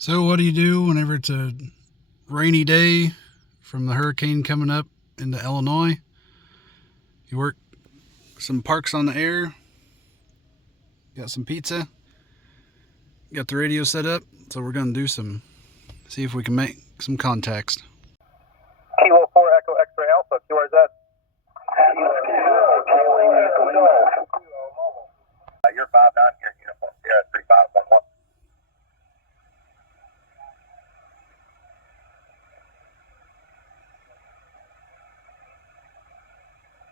So what do you do whenever it's a rainy day from the hurricane coming up into Illinois? You work some parks on the air, got some pizza, got the radio set up, so we're going to see if we can make some contacts. Kilo 4 Echo X-ray Alpha, QRZ. You're 5'9", here, uniform. Yeah, 3511.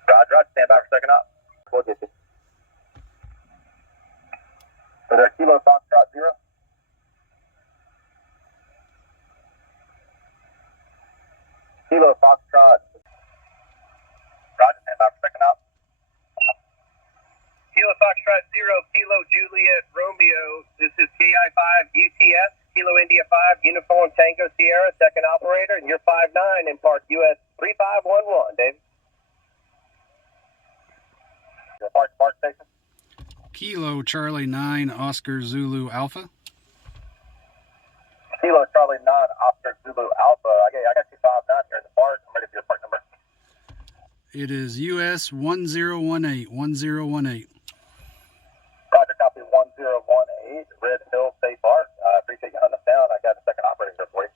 Roger, stand by for second up. We'll get you. So there's Kilo Foxtrot 0. Kilo Foxtrot. Roger, stand by for second up. Kilo Foxtrot 0, Kilo Juliet Romeo. This is KI5 UTS, Kilo India 5, Uniform Tango Sierra, second operator, and you're 5'9" in Park US 3511, David. Park station. Kilo Charlie 9 Oscar Zulu Alpha. Kilo Charlie 9 Oscar Zulu Alpha. I got you 5'9" here in the park. I'm ready for your park number. It is US 1018, 1018. Roger, copy 1018, Red Hill State Park. I appreciate you hunting us down. I got a second operator here for you.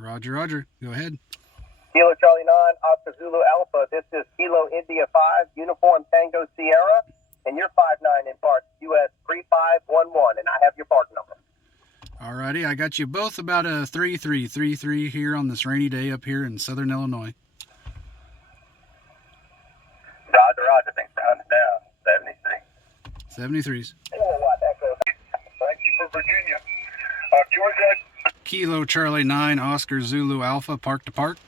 Roger, roger. Go ahead. Kilo Charlie 9 Oscar Zulu Alpha. This is Kilo India 5, Uniform Tango Sierra, and you're 5'9" in Park US 3511, and I have your park number. Alrighty, I got you both about a 3333 here on this rainy day up here in southern Illinois. Roger, roger. Thanks for hunting down. 73. 73s. Thank you for Virginia. Georgia. Kilo Charlie 9 Oscar Zulu Alpha, park to park.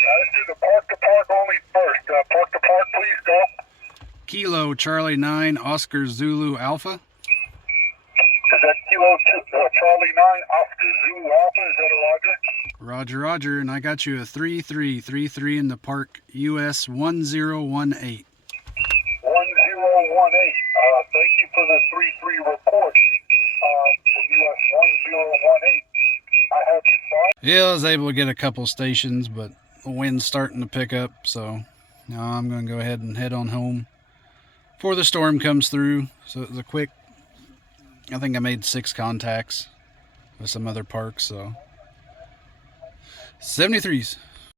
Let's do the park to park only first. Park to park, please go. Kilo Charlie 9 Oscar Zulu Alpha. Is that Kilo Charlie 9 Oscar Zulu Alpha? Is that a Roger? Roger, roger. And I got you a 3333 in the park US 1018. 1018. Thank you for the 33 report. For US 1018. I have you 5. Yeah, I was able to get a couple stations, but the wind's starting to pick up, so now I'm going to go ahead and head on home before the storm comes through. So it was a quick, I think I made 6 contacts with some other parks, so 73s.